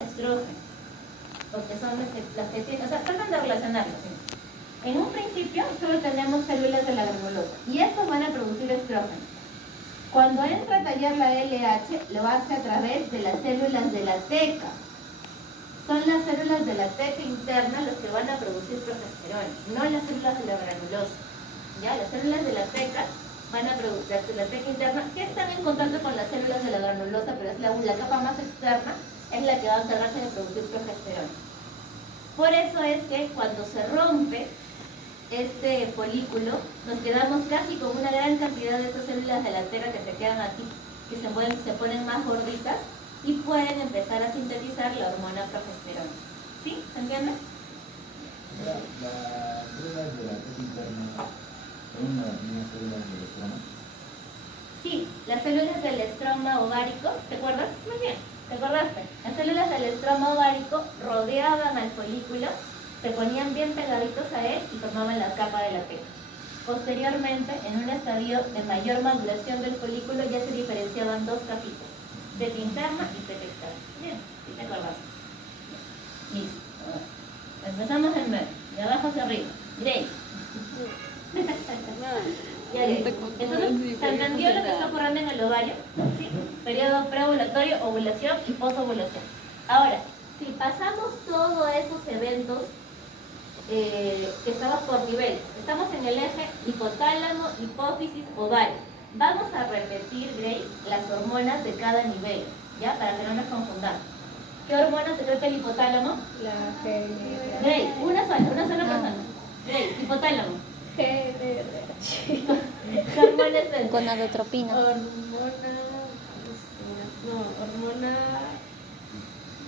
estrógeno, porque son las que tienen, o sea, tratan de relacionarlo. En un principio solo tenemos células de la granulosa y estos van a producir estrógeno. Cuando entra a tallar la LH, lo hace a través de las células de la teca. Son las células de la teca interna los que van a producir progesterona, no las células de la granulosa. ¿Ya? Las células de la teca van a producir, la teca interna, que están en contacto con las células de la granulosa, pero es la capa más externa, es la que va a encargarse de producir progesterona. Por eso es que cuando se rompe este folículo, nos quedamos casi con una gran cantidad de estas células de la teca que se quedan aquí, que se ponen más gorditas y pueden empezar a sintetizar la hormona progesterona. ¿Sí? ¿Se entiende? Las células de la teca interna son las células del estroma. Sí, las células del estroma ovárico, ¿te acuerdas? Muy bien, ¿te acordaste? Las células del estroma ovárico rodeaban al folículo, se ponían bien pegaditos a él y formaban la capa de la teca. Posteriormente, en un estadio de mayor maduración del folículo, ya se diferenciaban dos capitas, teca interna y teca externa. Bien, ¿sí te acordaste? Listo. Empezamos en medio, de abajo hacia arriba. Grace. Ya, entonces, ¿se entendió lo que está ocurriendo en el ovario? ¿Sí? Periodo preovulatorio, ovulación y posovulación. Ahora, si pasamos todos esos eventos que estamos por nivel, estamos en el eje hipotálamo, hipófisis, ovario. Vamos a repetir, Grace, las hormonas de cada nivel, ¿ya? Para que no nos confundamos. ¿Qué hormona secreta el hipotálamo? La GNRH. Grace, una sola persona. Grace, hipotálamo. GNRH. ¿Qué hormona es esa? Gonadotropina. Hormona.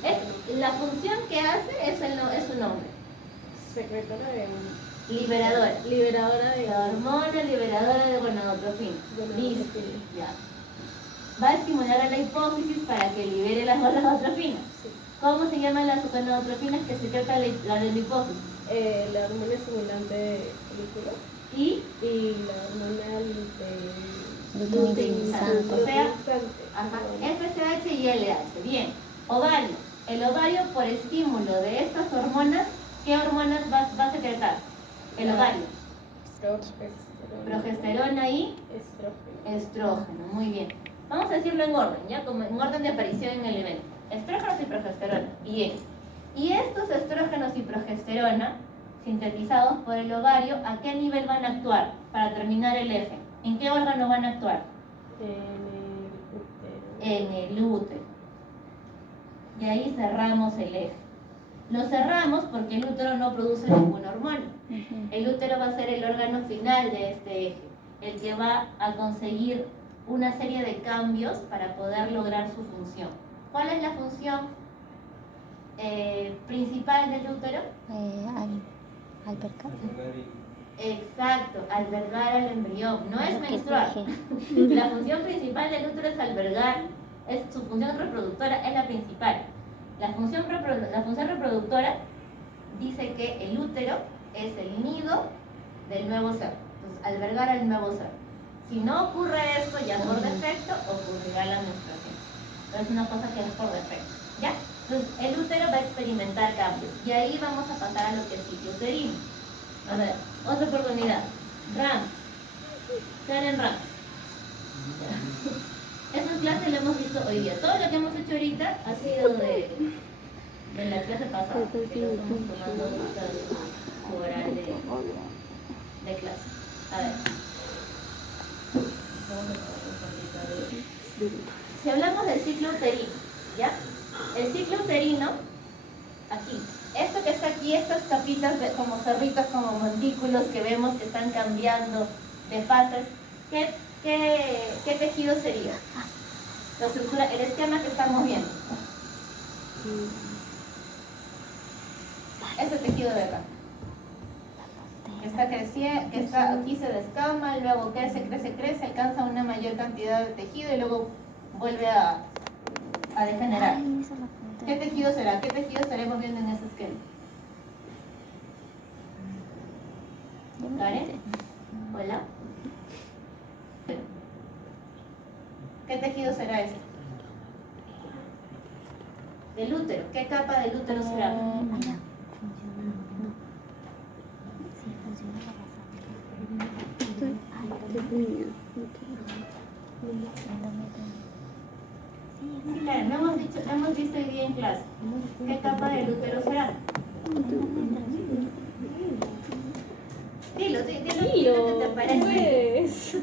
Es, la función que hace es su nombre. Secretora de. Liberadora. Liberadora de. La hormona liberadora de gonadotropina. Listo. Ya. Va a estimular a la hipófisis para que libere las gonadotropinas. Sí. ¿Cómo se llaman las gonadotropinas que secreta la de la hipófisis? La hormona estimulante de folículo Y la hormona luteinizante. O sea, luteinizante. FSH y LH. Bien. Ovario. El ovario, por estímulo de estas hormonas, ¿qué hormonas va a secretar? El ovario. Progesterona y estrógeno. Muy bien. Vamos a decirlo en orden, ¿ya? Como en orden de aparición en el evento. Estrógenos y progesterona. Bien. Y estos estrógenos y progesterona, sintetizados por el ovario, ¿a qué nivel van a actuar para terminar el eje? ¿En qué órgano van a actuar? En el útero. Y ahí cerramos el eje. Lo cerramos porque el útero no produce ninguna hormona. El útero va a ser el órgano final de este eje, el que va a conseguir una serie de cambios para poder lograr su función. ¿Cuál es la función principal del útero? Albergar. Exacto, albergar al embrión, no es menstruar. La función principal del útero es albergar, su función reproductora es la principal. La función reproductora dice que el útero es el nido del nuevo ser, entonces albergar al nuevo ser. Si no ocurre esto, ya por defecto ocurrirá la menstruación. Pero es una cosa que es por defecto, ¿ya? Entonces el útero va a experimentar cambios y ahí vamos a pasar a lo que es ciclo uterino. A ver, otra oportunidad. RAM. Karen RAM. Esa clase la hemos visto hoy día. Todo lo que hemos hecho ahorita ha sido de la clase pasada, que lo estamos tomando ahorita su oral de clase. A ver. Si hablamos del ciclo uterino, ¿ya? El ciclo uterino, aquí, esto que está aquí, estas capitas como cerritos, como montículos que vemos que están cambiando de fases, ¿qué tejido sería? La estructura, el esquema que estamos viendo. Ese tejido de acá. Que está creciendo, que está, aquí se descama, luego crece, alcanza una mayor cantidad de tejido y luego vuelve a degenerar. ¿Qué tejido será? ¿Qué tejido estaremos viendo en ese esquema? ¿Karen? ¿Hola? ¿Qué tejido será ese? del útero. ¿Qué capa del útero será? Sí, claro, no hemos visto hoy día en clase. ¿Qué capa del útero será? Dilo que te parece. Pues.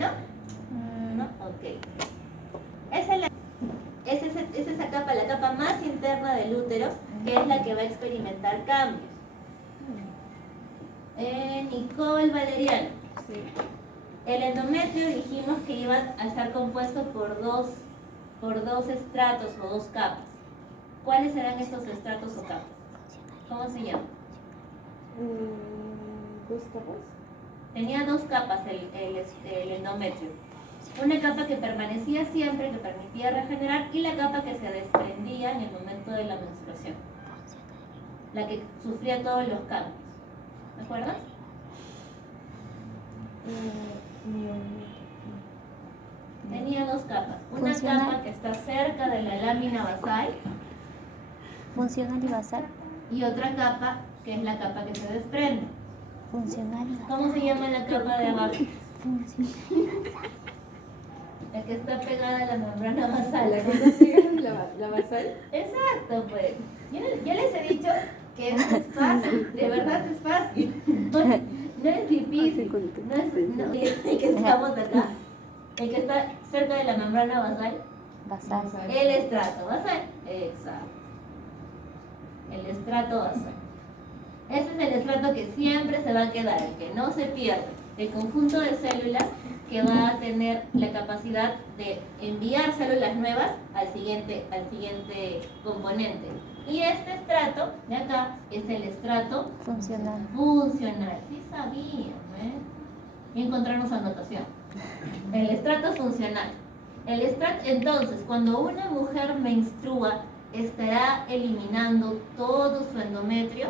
¿No? ¿No? Ok. Es esa capa, la capa más interna del útero, que es la que va a experimentar cambios. Nicole Valeriano. Sí. El endometrio dijimos que iba a estar compuesto por dos estratos o dos capas. ¿Cuáles serán estos estratos o capas? ¿Cómo se llama? ¿Dos capas? Tenía dos capas el endometrio. Una capa que permanecía siempre, que permitía regenerar, y la capa que se desprendía en el momento de la menstruación. La que sufría todos los cambios. ¿Me acuerdas? Tenía dos capas. Una capa que está cerca de la lámina basal Funcional y basal. y otra capa que es la capa que se desprende. Funcional y basal. ¿Cómo se llama la capa de abajo? Funcional y basal. La que está pegada a la membrana basal. La que está pegada la basal. Exacto, pues. Yo les he dicho que esto es fácil, de verdad es fácil. No es difícil. No es el que estamos acá, el que está cerca de la membrana basal, Basal. el estrato basal. Exacto. El estrato basal. Ese es el estrato que siempre se va a quedar, el que no se pierde. El conjunto de células que va a tener la capacidad de enviar células nuevas al siguiente componente. Y este estrato de acá es el estrato Funcional. funcional. Sí sabían, ¿eh? Y encontrarnos anotación. El estrato funcional. Entonces, cuando una mujer menstrua, ¿estará eliminando todo su endometrio?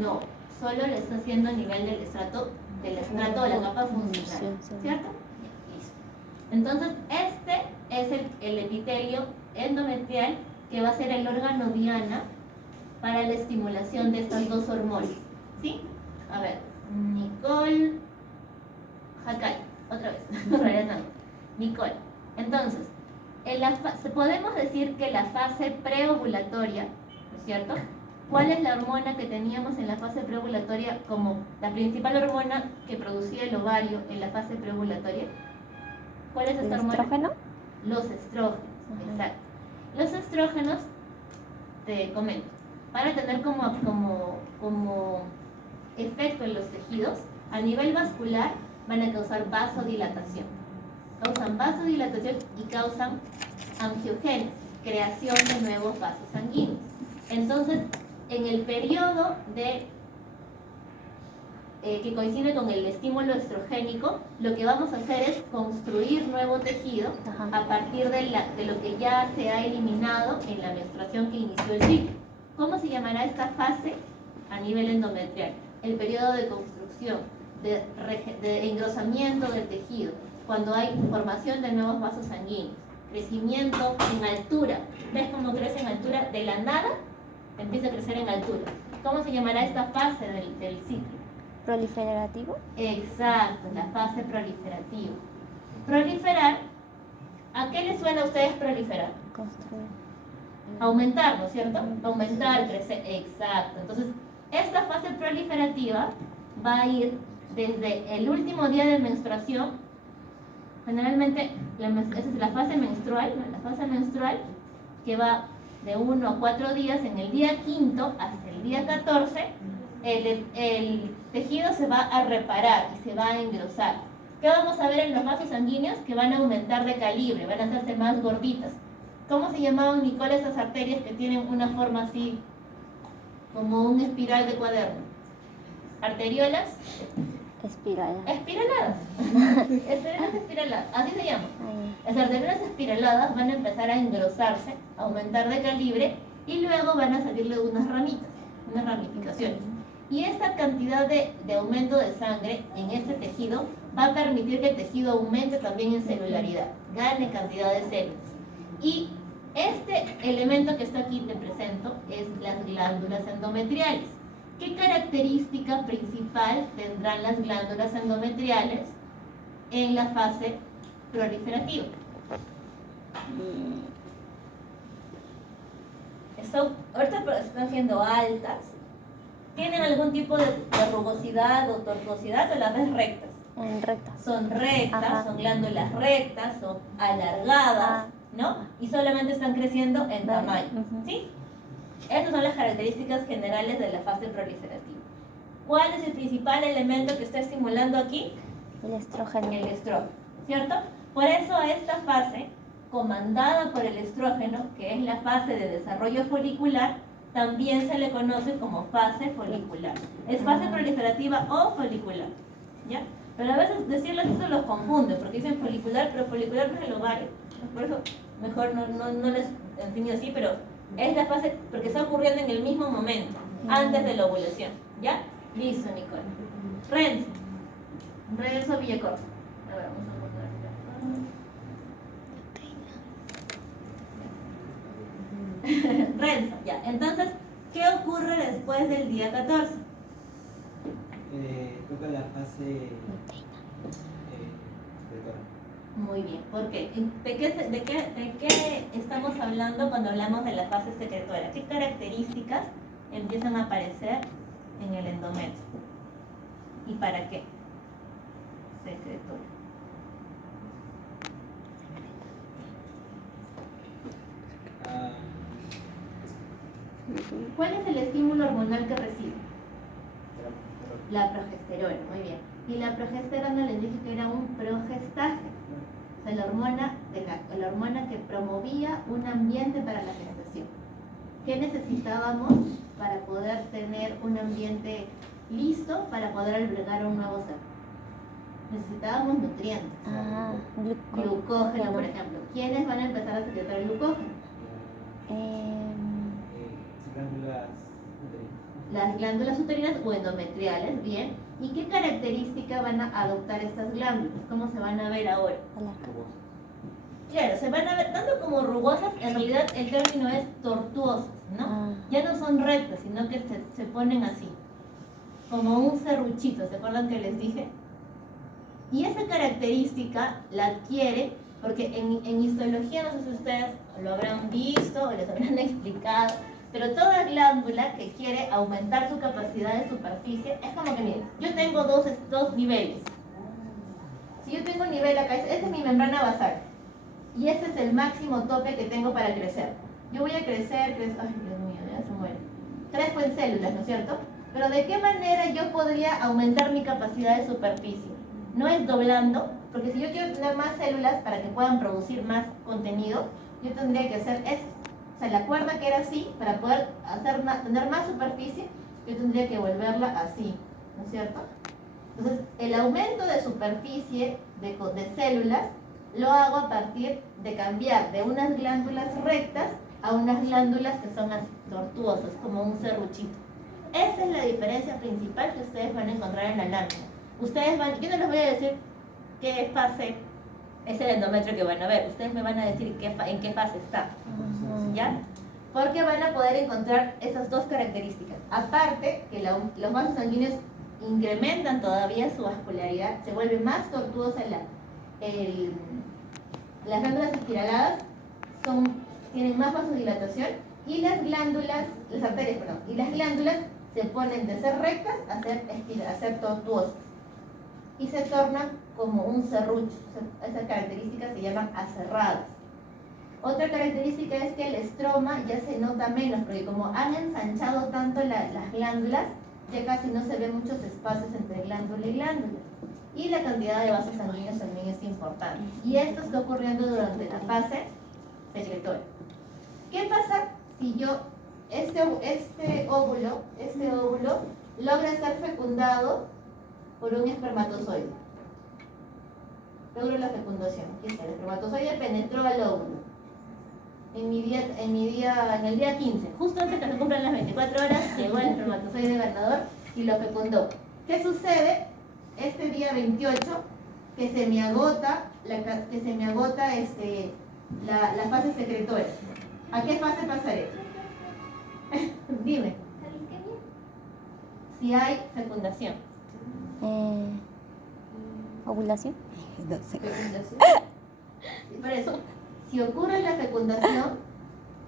No. Solo lo está haciendo a nivel del estrato de la capa funcional. ¿Cierto? Listo. Entonces, este es el epitelio endometrial, que va a ser el órgano diana para la estimulación de estas dos hormonas. ¿Sí? A ver, Nicole Hakai, otra vez, regresamos. Nicole. Entonces, podemos decir que la fase preovulatoria, ¿no es cierto? ¿Cuál es la hormona que teníamos en la fase preovulatoria como la principal hormona que producía el ovario en la fase preovulatoria? ¿Cuál es esta ¿El hormona? estrógeno? Los estrógenos, exacto. Los estrógenos, te comento, van a tener como efecto en los tejidos, a nivel vascular, van a causar vasodilatación. Causan vasodilatación y causan angiogénesis, creación de nuevos vasos sanguíneos. Entonces, en el periodo que coincide con el estímulo estrogénico, lo que vamos a hacer es construir nuevo tejido a partir de lo que ya se ha eliminado en la menstruación que inició el ciclo. ¿Cómo se llamará esta fase a nivel endometrial? El periodo de construcción, de engrosamiento del tejido, cuando hay formación de nuevos vasos sanguíneos, crecimiento en altura. ¿Ves cómo crece en altura? De la nada empieza a crecer en altura. ¿Cómo se llamará esta fase del ciclo? ¿Proliferativo? Exacto, la fase proliferativa. Proliferar, ¿a qué les suena a ustedes proliferar? Construir. Aumentar, ¿no es cierto? Aumentar, crecer, exacto. Entonces, esta fase proliferativa va a ir desde el último día de menstruación, generalmente esa es la fase menstrual, ¿no? La fase menstrual que va de 1 a 4 días, en el día 5 hasta el día 14, el tejido se va a reparar y se va a engrosar. ¿Qué vamos a ver en los vasos sanguíneos? Que van a aumentar de calibre, van a hacerse más gorditas. ¿Cómo se llamaban, Nicole, esas arterias que tienen una forma así, como un espiral de cuaderno? ¿Arteriolas? Espirada. Espiraladas. Arteriolas espiraladas, así se llaman. Las arteriolas espiraladas van a empezar a engrosarse, a aumentar de calibre, y luego van a salirle unas ramitas, unas ramificaciones. Y esta cantidad de aumento de sangre en este tejido va a permitir que el tejido aumente también en celularidad, gane cantidad de células. Y Este elemento que está aquí te presento es las glándulas endometriales. ¿Qué característica principal tendrán las glándulas endometriales en la fase proliferativa? Ahorita están siendo altas. ¿Tienen algún tipo de rugosidad o tortuosidad, o las ves rectas? En rectas. Son rectas, Ajá. son glándulas rectas, son alargadas, ¿no? Y solamente están creciendo en Vale. tamaño, Ujú. ¿sí? Estas son las características generales de la fase proliferativa. ¿Cuál es el principal elemento que está estimulando aquí? El estrógeno. El estrógeno, ¿cierto? Por eso a esta fase, comandada por el estrógeno, que es la fase de desarrollo folicular, también se le conoce como fase folicular. Es fase proliferativa o folicular, ¿ya? Pero a veces decirles eso los confunde, porque dicen folicular, pero folicular no es el ovario. Por eso mejor no les enseño así, pero es la fase, porque está ocurriendo en el mismo momento, antes de la ovulación, ¿ya? Listo, Nicole. Renzo Villacorta. A ver, vamos a poner acá. Renzo, ya. Entonces, ¿qué ocurre después del día 14? Toca la fase secretora. Muy bien, ¿por qué? ¿De qué estamos hablando cuando hablamos de la fase secretora? ¿Qué características empiezan a aparecer en el endometrio? ¿Y para qué? Secretora. ¿Cuál es el estímulo hormonal que recibe? La progesterona, muy bien. Y la progesterona les dije que era un progestágeno, o sea, la hormona que promovía un ambiente para la gestación. ¿Qué necesitábamos para poder tener un ambiente listo para poder albergar un nuevo ser? Necesitábamos nutrientes. Ah, Glucógeno, por ejemplo. ¿Quiénes van a empezar a secretar glucógeno? Glándulas uterinas. Las glándulas uterinas o endometriales, bien. ¿Y qué característica van a adoptar estas glándulas? ¿Cómo se van a ver ahora? Claro, se van a ver, tanto como rugosas, en realidad el término es tortuosas, ¿no? Ah. Ya no son rectas, sino que se ponen así, como un serruchito, ¿se acuerdan que les dije? Y esa característica la adquiere, porque en histología, no sé si ustedes lo habrán visto o les habrán explicado, pero toda glándula que quiere aumentar su capacidad de superficie, es como que, miren, yo tengo dos niveles. Si yo tengo un nivel acá, esta es mi membrana basal, y este es el máximo tope que tengo para crecer. Yo voy a crecer, ay Dios mío, ya se muere. Crezco en células, ¿no es cierto? Pero ¿de qué manera yo podría aumentar mi capacidad de superficie? No es doblando, porque si yo quiero tener más células para que puedan producir más contenido, yo tendría que hacer esto. O sea, la cuerda que era así, para poder tener más superficie, yo tendría que volverla así, ¿no es cierto? Entonces, el aumento de superficie de células lo hago a partir de cambiar de unas glándulas rectas a unas glándulas que son así, tortuosas, como un serruchito. Esa es la diferencia principal que ustedes van a encontrar en la lámina. Yo no les voy a decir qué fase es el endometrio que van a ver. Ustedes me van a decir en qué fase está, ¿ya? Porque van a poder encontrar esas dos características. Aparte, que los vasos sanguíneos incrementan todavía su vascularidad, se vuelve más tortuosa las glándulas espiraladas tienen más vasodilatación y las arterias, y las glándulas se ponen de ser rectas a ser tortuosas y se tornan como un serrucho. Esas características se llaman aserradas. Otra característica es que el estroma ya se nota menos, porque como han ensanchado tanto las glándulas, ya casi no se ven muchos espacios entre glándula y glándula. Y la cantidad de vasos sanguíneos también es importante. Y esto está ocurriendo durante la fase secretora. ¿Qué pasa si este óvulo logra ser fecundado por un espermatozoide? Logro la fecundación. Aquí está, el espermatozoide penetró al óvulo. En el día 15, justo antes que se cumplan las 24 horas, llegó el espermatozoide ganador y lo fecundó. ¿Qué sucede? Este día 28, que se me agota la fase secretora. ¿A qué fase pasaré? Dime. Si hay fecundación. Ovulación. No sé. Por eso, si ocurre la fecundación,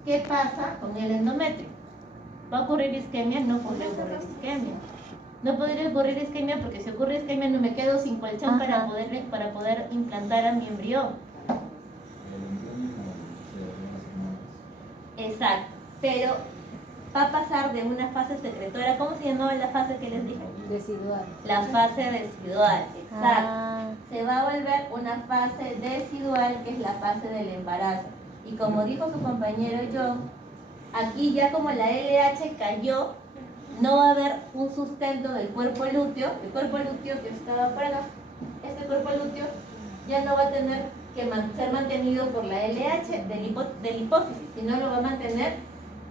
¿qué pasa con el endometrio? ¿Va a ocurrir isquemia? No podría ocurrir isquemia. No podría ocurrir isquemia porque si ocurre isquemia no me quedo sin colchón para poder implantar a mi embrión. Exacto, pero va a pasar de una fase secretora. ¿Cómo se llamaba la fase que les dije? Decidual. La fase decidual, exacto. Ah, Se va a volver una fase decidual, que es la fase del embarazo. Y como dijo su compañero John, aquí ya como la LH cayó, no va a haber un sustento del cuerpo lúteo. El cuerpo lúteo que estaba por acá, este cuerpo lúteo ya no va a tener que ser mantenido por la LH del hipófisis, sino lo va a mantener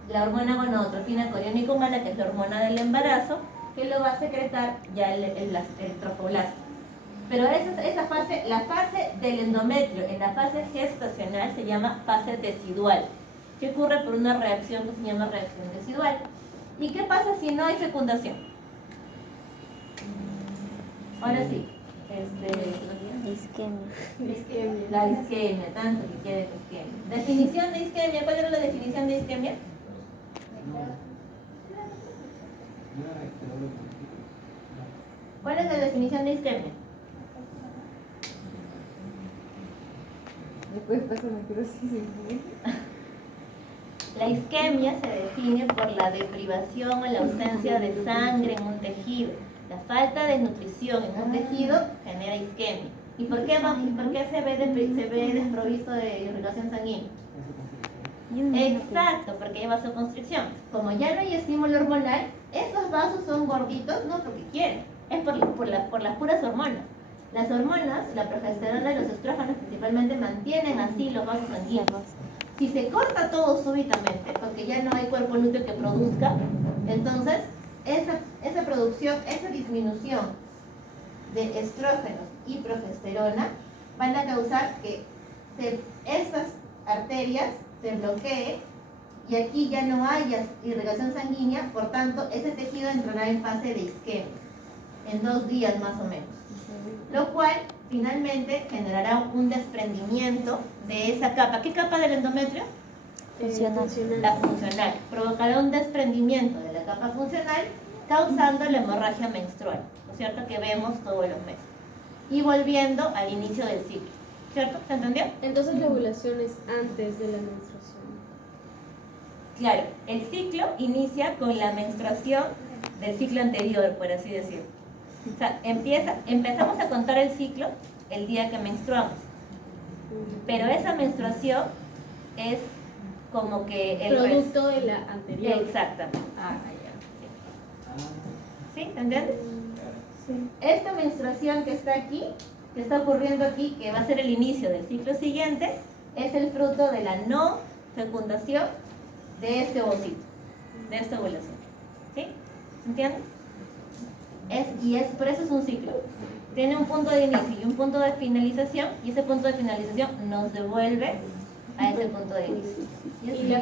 la hormona gonadotropina coriónica humana, que es la hormona del embarazo, que lo va a secretar ya el trofoblasto. Pero esa fase, la fase del endometrio en la fase gestacional se llama fase decidual, que ocurre por una reacción que se llama reacción decidual. ¿Y qué pasa si no hay fecundación? Ahora sí, isquemia. la isquemia, tanto que quiere isquemia. Definición de isquemia, ¿cuál era la definición de isquemia? ¿Cuál es la definición de isquemia? Después pasa necrosis. La isquemia se define por la deprivación o la ausencia de sangre en un tejido. La falta de nutrición en un tejido genera isquemia. ¿Y por qué se ve desprovisto de irrigación sanguínea? Exacto, porque hay vasoconstricción. Como ya no hay estímulo hormonal, esos vasos son gorditos, no porque quieren, es por las puras hormonas. Las hormonas, la progesterona y los estrógenos principalmente, mantienen así los vasos sanguíneos. Si se corta todo súbitamente, porque ya no hay cuerpo lúteo que produzca, entonces esa producción, esa disminución de estrógenos y progesterona van a causar que estas arterias se bloqueen y aquí ya no haya irrigación sanguínea, por tanto ese tejido entrará en fase de isquemia en 2 días más o menos, lo cual finalmente generará un desprendimiento de esa capa. ¿Qué capa del endometrio? Funcional. La funcional. Provocará un desprendimiento de la capa funcional, causando la hemorragia menstrual, ¿no es cierto? Que vemos todos los meses. Y volviendo al inicio del ciclo, ¿cierto? ¿Se entendió? Entonces la ovulación es antes de la menstruación. Claro, el ciclo inicia con la menstruación del ciclo anterior, por así decirlo. O sea, empezamos a contar el ciclo el día que menstruamos. Pero esa menstruación es como que el Producto de la anterior. Exactamente. Ah, ya. ¿Sí? ¿Entiendes? Sí. Esta menstruación que está aquí, que está ocurriendo aquí, que va a ser el inicio del ciclo siguiente, es el fruto de la no fecundación de este ovocito, de esta ovulación. ¿Sí? ¿Se entiende? Por eso es un ciclo. Tiene un punto de inicio y un punto de finalización, y ese punto de finalización nos devuelve a ese punto de inicio. Y la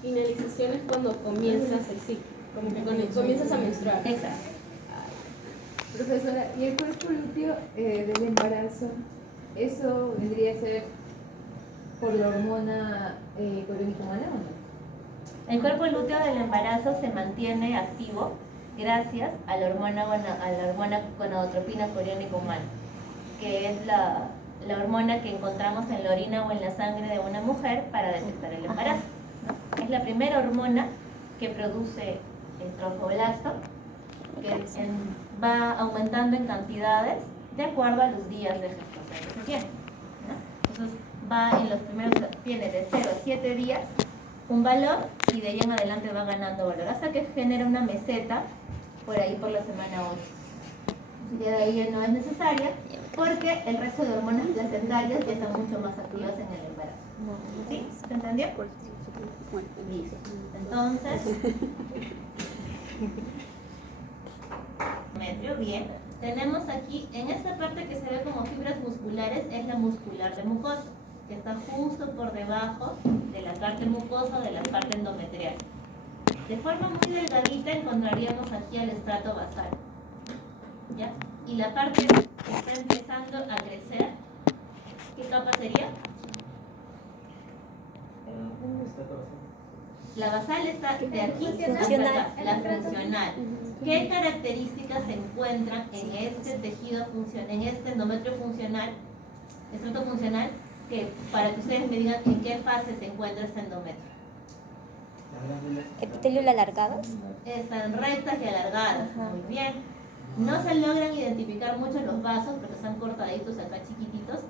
finalización es cuando comienzas el ciclo, como que comienzas a menstruar. Exacto. Profesora, ¿y el cuerpo lúteo del embarazo, eso vendría a ser por la hormona coriónica humana o no? El cuerpo lúteo del embarazo se mantiene activo gracias a la hormona gonadotropina coriónica humana, que es la hormona que encontramos en la orina o en la sangre de una mujer para detectar el embarazo, ¿no? Es la primera hormona que produce el trofoblasto, que va aumentando en cantidades de acuerdo a los días de gestación que se tiene, ¿no? Entonces va en los primeros, tiene de 0 a 7 días un valor y de ahí en adelante va ganando valor hasta que genera una meseta por ahí por la semana 8. Y de ahí ya no es necesaria porque el resto de hormonas placentarias ya están mucho más activas en el embarazo. ¿Sí? ¿Se entendió? Listo. Entonces, bien. Tenemos aquí, en esta parte que se ve como fibras musculares, es la muscular de mucosa. que está justo por debajo de la parte mucosa o de la parte endometrial. De forma muy delgadita encontraríamos aquí el estrato basal, ¿ya? Y la parte que está empezando a crecer, ¿qué capa sería? La basal está de aquí hasta acá, la funcional. ¿Qué características se encuentran en este tejido funcional, en este endometrio funcional, estrato funcional, que para que ustedes me digan en qué fase se encuentra este endometrio? Epitelio alargadas. Están rectas y alargadas, Ajá. muy bien. No se logran identificar mucho los vasos porque están cortaditos acá chiquititos,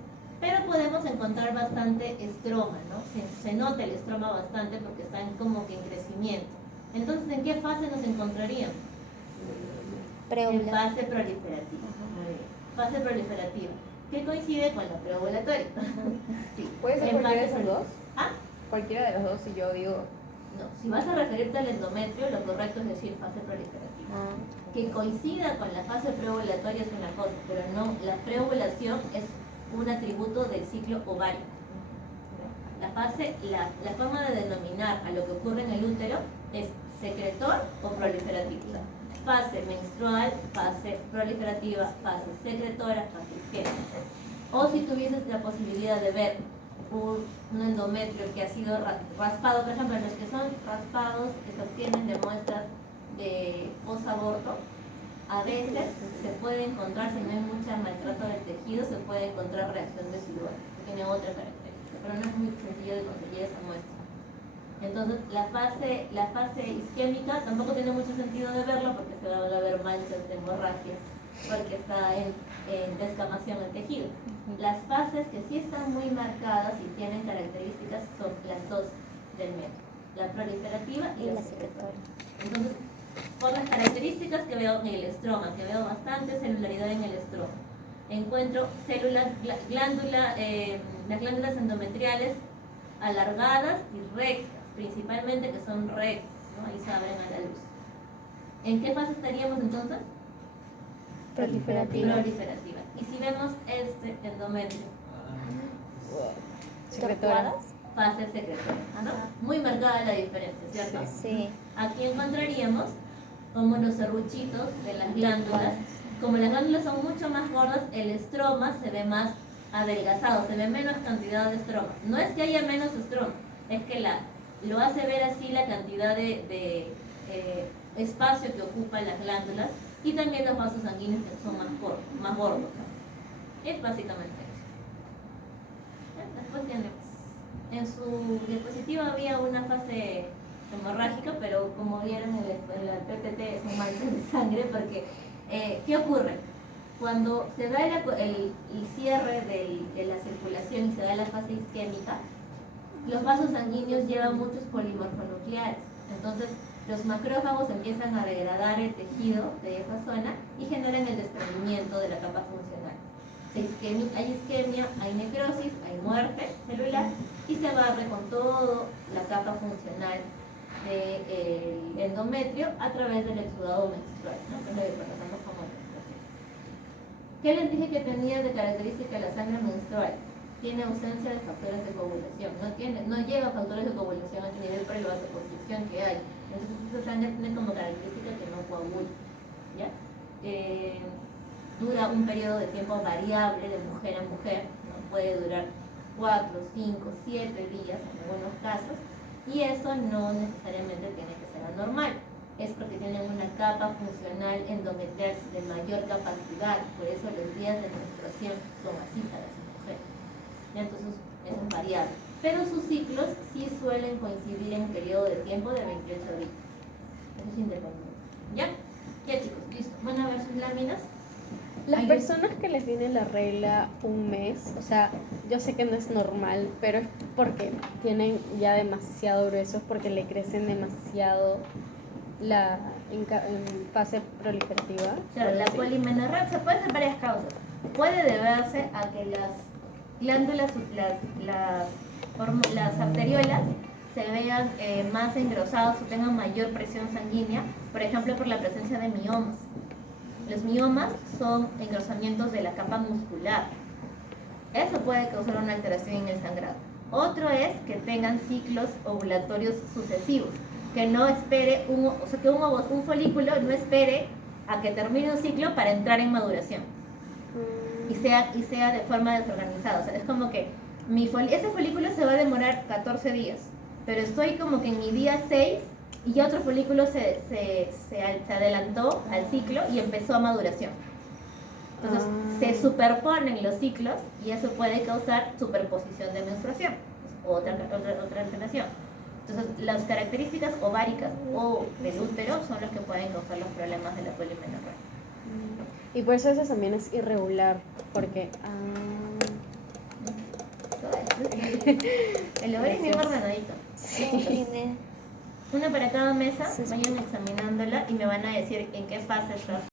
pero podemos encontrar bastante estroma, ¿no? Se nota el estroma bastante porque están como que en crecimiento. Entonces, ¿en qué fase nos encontraríamos? En Preóvulo. fase proliferativa. Muy bien. Fase proliferativa, que coincide con la preovulatoria. Sí. ¿Puede ser En cualquiera de fase esos dos? Ah, Cualquiera de los dos, si yo digo. no. Si vas a referirte al endometrio, lo correcto es decir fase proliferativa. Ah, Que coincida con la fase preovulatoria es una cosa, pero no, la preovulación es un atributo del ciclo ovárico. La forma de denominar a lo que ocurre en el útero es secretor o proliferativo. O sea, fase menstrual, fase proliferativa, fase secretora, fase isquémica. O si tuvieses la posibilidad de ver un endometrio que ha sido raspado, por ejemplo, los que son raspados que se obtienen de muestras de posaborto, a veces se puede encontrar, si no hay mucha maltrato del tejido, se puede encontrar reacción de Silva, que tiene otra característica, pero no es muy sencillo de conseguir esa muestra. Entonces, la fase isquémica tampoco tiene mucho sentido de verlo porque se van a ver manchas de hemorragia, porque está en descamación el tejido. Las fases que sí están muy marcadas y tienen características son las dos del medio, la proliferativa y la secretora. Entonces, por las características que veo en el estroma, que veo bastante celularidad en el estroma, encuentro células, las glándulas endometriales alargadas y rectas, principalmente que son rectas, ¿no? Ahí se abren a la luz. ¿En qué fase estaríamos entonces? proliferativa. Proliferativa. Y si vemos este endometrio, Secretora. fase secretora, ¿no? Muy marcada la diferencia, ¿cierto? Sí. Aquí encontraríamos como los serruchitos de las glándulas. Como las glándulas son mucho más gordas, el estroma se ve más adelgazado, se ve menos cantidad de estroma. No es que haya menos estroma, es que lo hace ver así la cantidad de espacio que ocupan las glándulas y también los vasos sanguíneos que son más gordos, ¿no? Es básicamente eso. Después tenemos, en su diapositiva había una fase hemorrágica, pero como vieron en la PPT son manchas de sangre porque ¿qué ocurre? Cuando se da el cierre de la circulación y se da la fase isquémica, los vasos sanguíneos llevan muchos polimorfonucleares. Entonces, los macrófagos empiezan a degradar el tejido de esa zona y generan el desprendimiento de la capa funcional. Hay isquemia, hay necrosis, hay muerte celular y se barre con toda la capa funcional del endometrio a través del exudado menstrual, ¿no? Que es lo que conocemos como menstruación. ¿Qué les dije que tenía de característica la sangre menstrual? Tiene ausencia de factores de coagulación, no lleva factores de coagulación a nivel por la vasoconstricción que hay. Entonces esa sangre tiene como característica que no coagula, ¿ya? Dura un periodo de tiempo variable de mujer a mujer, ¿no? Puede durar 4, 5, 7 días en algunos casos, y eso no necesariamente tiene que ser anormal, es porque tienen una capa funcional endometrial de mayor capacidad, por eso los días de menstruación son así para las mujeres. Entonces eso es variable, pero sus ciclos sí suelen coincidir en un periodo de tiempo de 28 días. Eso es independiente. ¿Ya? Ya chicos, listo. Van a ver sus láminas. Las Ay, personas que les viene la regla un mes, o sea, yo sé que no es normal, pero es porque tienen ya demasiado gruesos, porque le crecen demasiado en fase proliferativa. Claro, la ¿sí? polimenorrea se puede ser varias causas. Puede deberse a que las glándulas, las arteriolas se vean más engrosadas o tengan mayor presión sanguínea, por ejemplo, por la presencia de miomas. Los miomas son engrosamientos de la capa muscular. Eso puede causar una alteración en el sangrado. Otro es que tengan ciclos ovulatorios sucesivos, que no espere, o sea, que un folículo no espere a que termine un ciclo para entrar en maduración y sea de forma desorganizada. O sea, es como que ese folículo se va a demorar 14 días, pero estoy como que en mi día 6 y ya otro folículo se adelantó al ciclo y empezó a maduración. Entonces se superponen los ciclos y eso puede causar superposición de menstruación, otra alteración. Entonces las características ováricas o del útero son los que pueden causar los problemas de la polimenorrea. Y por eso también es irregular, porque... El ovario es bien ordenadito. Una para cada mesa, Sí, sí. vayan examinándola y me van a decir en qué fase está